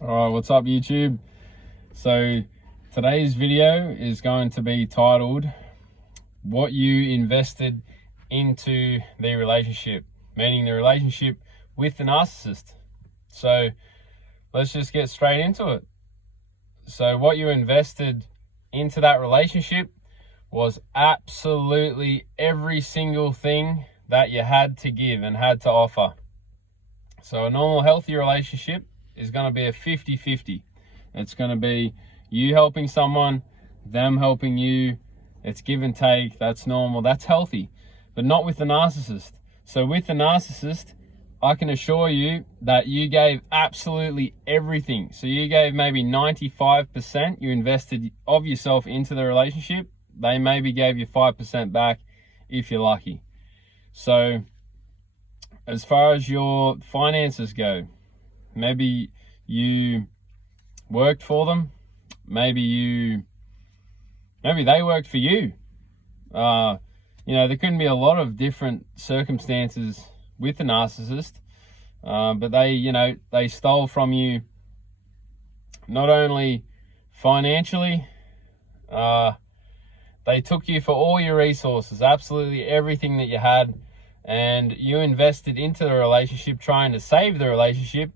Alright, what's up YouTube? So today's video is going to be titled what you invested into the relationship, meaning the relationship with the narcissist. So let's just get straight into it. So what you invested into that relationship was absolutely every single thing that you had to give and had to offer. So a normal healthy relationship is going to be a 50-50. It's going to be you helping someone, them helping you. It's give and take. That's normal. That's healthy, but not with the narcissist. So with the narcissist, I can assure you that you gave absolutely everything. So you gave maybe 95%. You invested of yourself into the relationship. They maybe gave you 5% back if you're lucky. So as far as your finances go, maybe you worked for them, maybe they worked for you. There couldn't be a lot of different circumstances with the narcissist, but they stole from you not only financially, they took you for all your resources, absolutely everything that you had, and you invested into the relationship trying to save the relationship,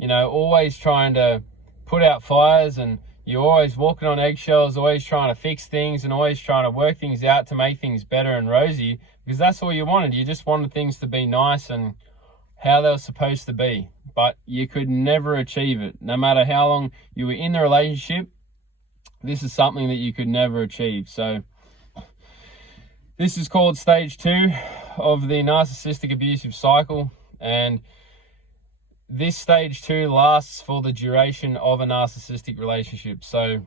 always trying to put out fires, and you're always walking on eggshells, always trying to fix things and always trying to work things out to make things better and rosy, because that's all you wanted. You just wanted things to be nice and how they were supposed to be, but you could never achieve it. No matter how long you were in the relationship, this is something that you could never achieve. So this is called stage 2 of the narcissistic abusive cycle, and this stage 2 lasts for the duration of a narcissistic relationship. So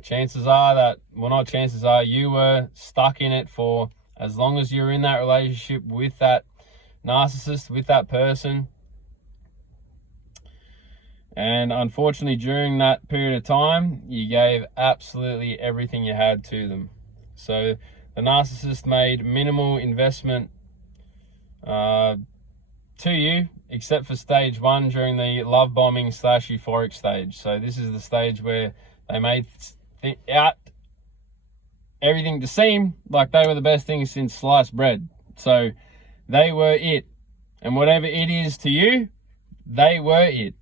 chances are you were stuck in it for as long as you're in that relationship with that narcissist, with that person. And unfortunately, during that period of time, you gave absolutely everything you had to them. So the narcissist made minimal investment to you, except for stage 1 during the love bombing / euphoric stage. So this is the stage where they made out everything to seem like they were the best thing since sliced bread. So they were it. And whatever it is to you, they were it.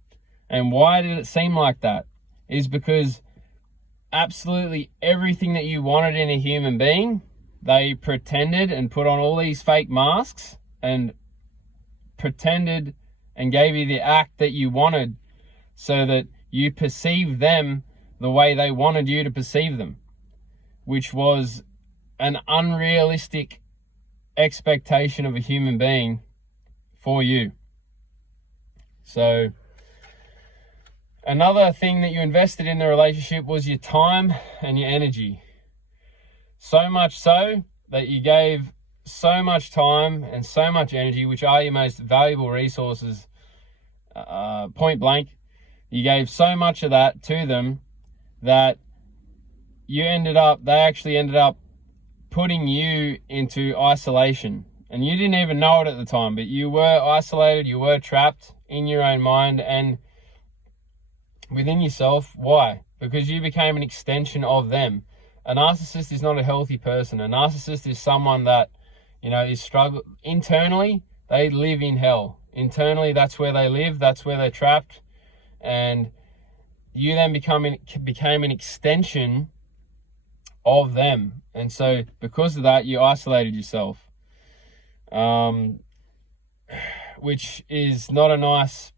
And why did it seem like that? Is because absolutely everything that you wanted in a human being, they pretended and put on all these fake masks and pretended and gave you the act that you wanted so that you perceived them the way they wanted you to perceive them, which was an unrealistic expectation of a human being for you. So another thing that you invested in the relationship was your time and your energy. So much so that you gave so much time and so much energy, which are your most valuable resources, point blank. You gave so much of that to them that they actually ended up putting you into isolation. And you didn't even know it at the time, but you were isolated, you were trapped in your own mind and within yourself. Why? Because you became an extension of them. A narcissist is not a healthy person. A narcissist is someone that, is struggle internally. They live in hell. Internally, that's where they live. That's where they're trapped. And you then became an extension of them. And so because of that, you isolated yourself, which is not a nice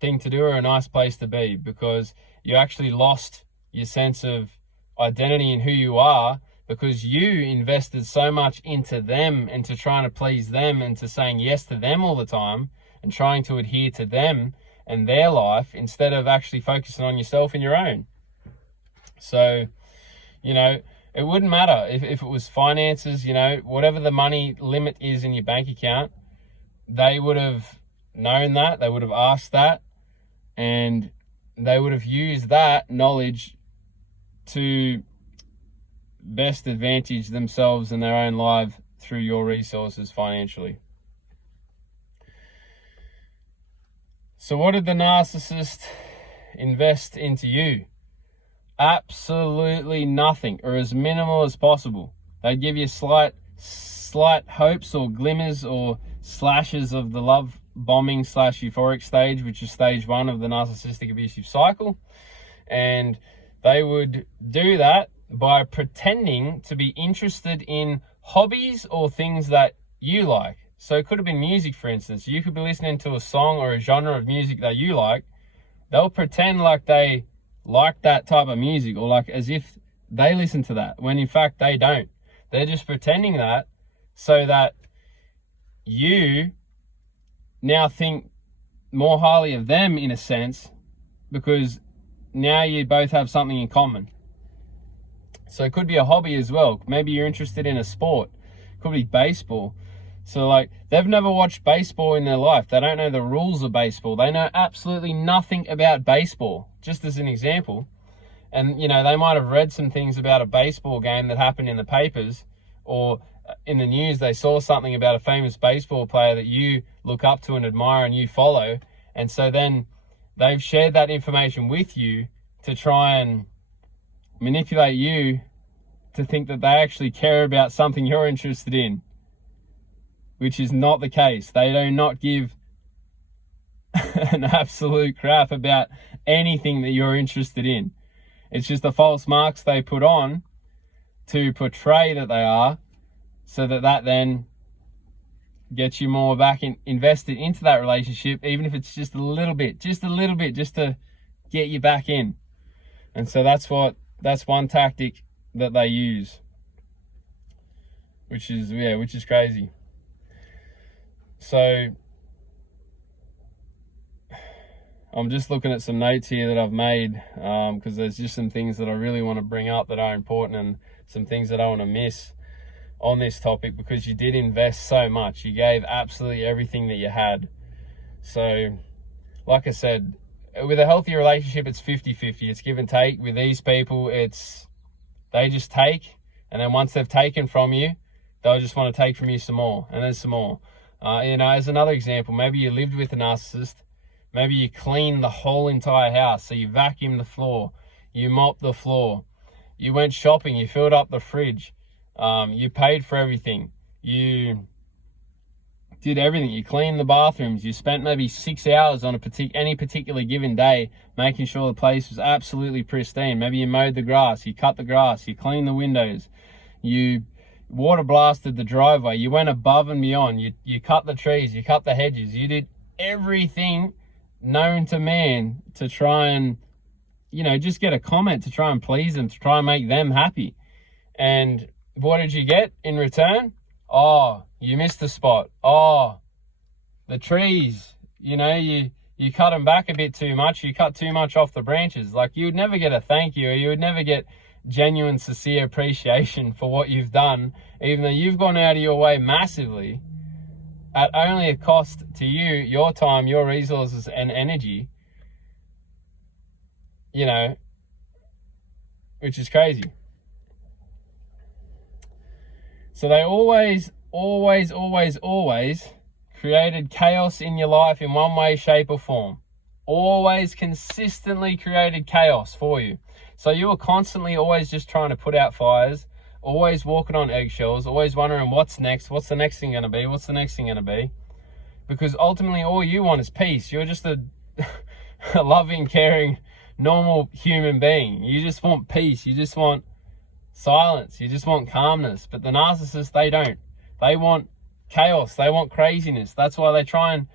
thing to do or a nice place to be, because you actually lost your sense of identity in who you are, because you invested so much into them and to trying to please them and to saying yes to them all the time and trying to adhere to them and their life instead of actually focusing on yourself and your own. So, it wouldn't matter if it was finances, whatever the money limit is in your bank account, they would have known that, they would have asked that, and they would have used that knowledge to best advantage themselves and their own life through your resources financially. So what did the narcissist invest into you? Absolutely nothing, or as minimal as possible. They give you slight hopes or glimmers or slashes of the love bombing / euphoric stage, which is stage 1 of the narcissistic abusive cycle. And they would do that by pretending to be interested in hobbies or things that you like. So it could have been music, for instance. You could be listening to a song or a genre of music that you like. They'll pretend like they like that type of music, or like as if they listen to that, when in fact they don't. They're just pretending that so that you now think more highly of them, in a sense, because now you both have something in common. So it could be a hobby as well. Maybe you're interested in a sport. It could be baseball. So like, they've never watched baseball in their life. They don't know the rules of baseball. They know absolutely nothing about baseball, just as an example. And, you know, they might have read some things about a baseball game that happened in the papers, or in the news they saw something about a famous baseball player that you look up to and admire and you follow. And so then they've shared that information with you to try and manipulate you to think that they actually care about something you're interested in, which is not the case. They do not give an absolute crap about anything that you're interested in. It's just the false marks they put on to portray that they are, so that then gets you more back invested into that relationship, even if it's just a little bit, just to get you back in. And so that's one tactic that they use, which is crazy. So I'm just looking at some notes here that I've made, because there's just some things that I really want to bring up that are important, and some things that I want to miss on this topic, because you did invest so much. You gave absolutely everything that you had. So like I said, with a healthy relationship, it's 50-50. It's give and take. With these people, they just take, and then once they've taken from you, they'll just want to take from you some more, and then some more. You know, as another example, maybe you lived with a narcissist. Maybe you cleaned the whole entire house. So you vacuumed the floor, you mopped the floor, you went shopping, you filled up the fridge, you paid for everything, you did everything, you cleaned the bathrooms, you spent maybe 6 hours on any particular given day making sure the place was absolutely pristine. Maybe you mowed the grass, you cut the grass, you cleaned the windows, you water blasted the driveway, you went above and beyond, you cut the trees, you cut the hedges, you did everything known to man to try and, you know, just get a comment, to try and please them, to try and make them happy. And what did you get in return? Oh, you missed the spot. Oh, the trees, you know, you cut them back a bit too much. You cut too much off the branches. Like, you would never get a thank you, or you would never get genuine, sincere appreciation for what you've done, even though you've gone out of your way massively at only a cost to you, your time, your resources and energy, you know, which is crazy. So they always created chaos in your life in one way, shape or form. Always consistently created chaos for you. So you were constantly always just trying to put out fires, always walking on eggshells, always wondering what's next, what's the next thing going to be, what's the next thing going to be. Because ultimately all you want is peace. You're just a loving, caring, normal human being. You just want peace. You just want silence. You just want calmness. But the narcissists, they don't. They want chaos. They want craziness. That's why they try and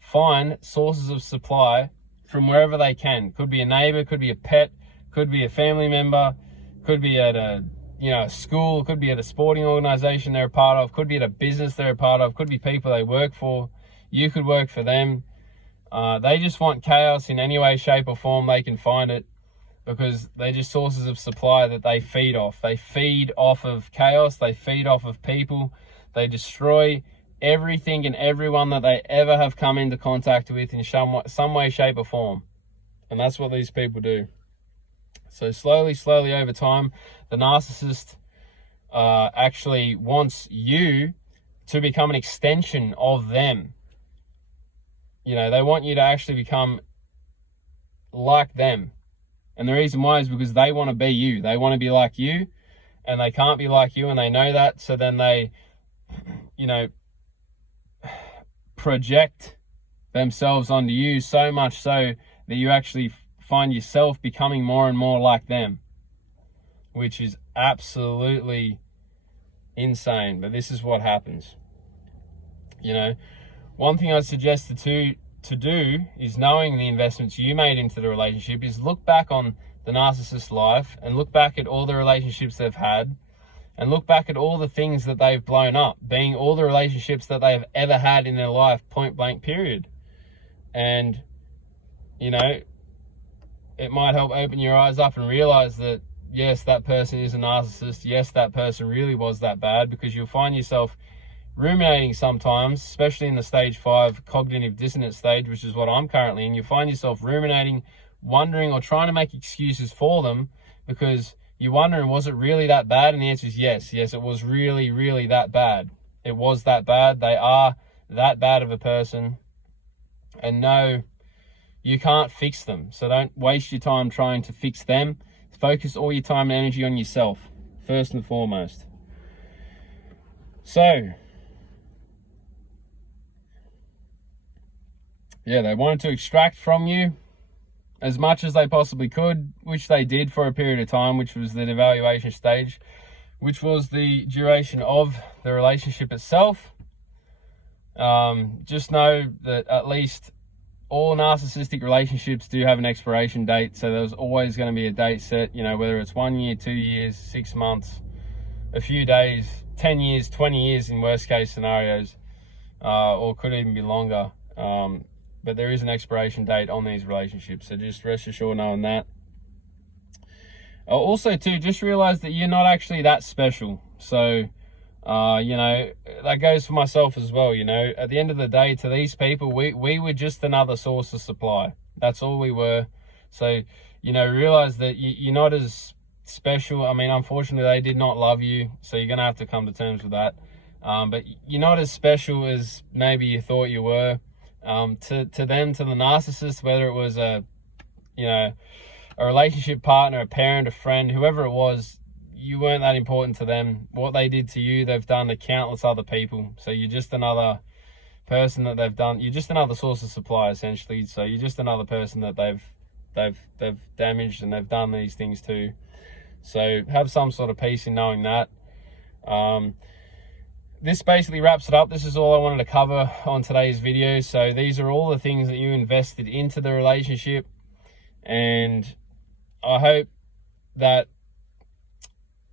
find sources of supply from wherever they can. Could be a neighbor, could be a pet, could be a family member, could be at a school, could be at a sporting organization they're a part of, could be at a business they're a part of, could be people they work for. You could work for them. They just want chaos in any way, shape or form they can find it, because they're just sources of supply that they feed off. They feed off of chaos. They feed off of people. They destroy everything and everyone that they ever have come into contact with in some way, shape or form. And that's what these people do. So slowly over time, the narcissist actually wants you to become an extension of them. You know, they want you to actually become like them. And the reason why is because they want to be you. They want to be like you, and they can't be like you, and they know that. So then they, you know, project themselves onto you, so much so that you actually find yourself becoming more and more like them, which is absolutely insane. But this is what happens. You know, one thing I'd suggest to do is, knowing the investments you made into the relationship, is look back on the narcissist's life and look back at all the relationships they've had, and look back at all the things that they've blown up, being all the relationships that they've ever had in their life, point blank period. And, you know, it might help open your eyes up and realize that, yes, that person is a narcissist. Yes, that person really was that bad, because you'll find yourself ruminating sometimes, especially in the stage 5 cognitive dissonance stage, which is what I'm currently in. You find yourself ruminating, wondering, or trying to make excuses for them, because you're wondering, was it really that bad? And the answer is yes. Yes, it was really, really that bad. It was that bad. They are that bad of a person. And no, you can't fix them. So don't waste your time trying to fix them. Focus all your time and energy on yourself, first and foremost. So, yeah, they wanted to extract from you as much as they possibly could, which they did for a period of time, which was the evaluation stage, which was the duration of the relationship itself. Just know that at least all narcissistic relationships do have an expiration date. So there's always going to be a date set, you know, whether it's 1 year, 2 years, 6 months, a few days, 10 years, 20 years in worst case scenarios, or could even be longer. But there is an expiration date on these relationships. So just rest assured knowing that. Also too, just realize that you're not actually that special. So, you know, that goes for myself as well. You know, at the end of the day, to these people, we were just another source of supply. That's all we were. So, you know, realize that you're not as special. I mean, unfortunately, they did not love you. So you're going to have to come to terms with that. But you're not as special as maybe you thought you were. To them, to the narcissist, whether it was a relationship partner, a parent, a friend, whoever it was, you weren't that important to them. What they did to you, they've done to countless other people. So you're just another person that they've done. You're just another source of supply, essentially. So you're just another person that they've damaged and they've done these things to. So have some sort of peace in knowing that. This basically wraps it up. This is all I wanted to cover on today's video. So these are all the things that you invested into the relationship. And I hope that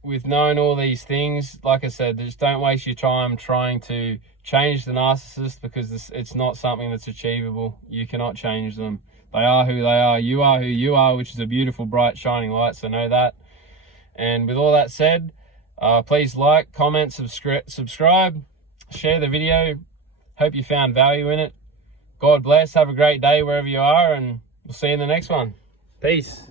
with knowing all these things, like I said, just don't waste your time trying to change the narcissist, because it's not something that's achievable. You cannot change them. They are who they are. You are who you are, which is a beautiful, bright, shining light. So know that. And with all that said, please like, comment, subscribe, share the video. Hope you found value in it. God bless. Have a great day wherever you are, and we'll see you in the next one. Peace.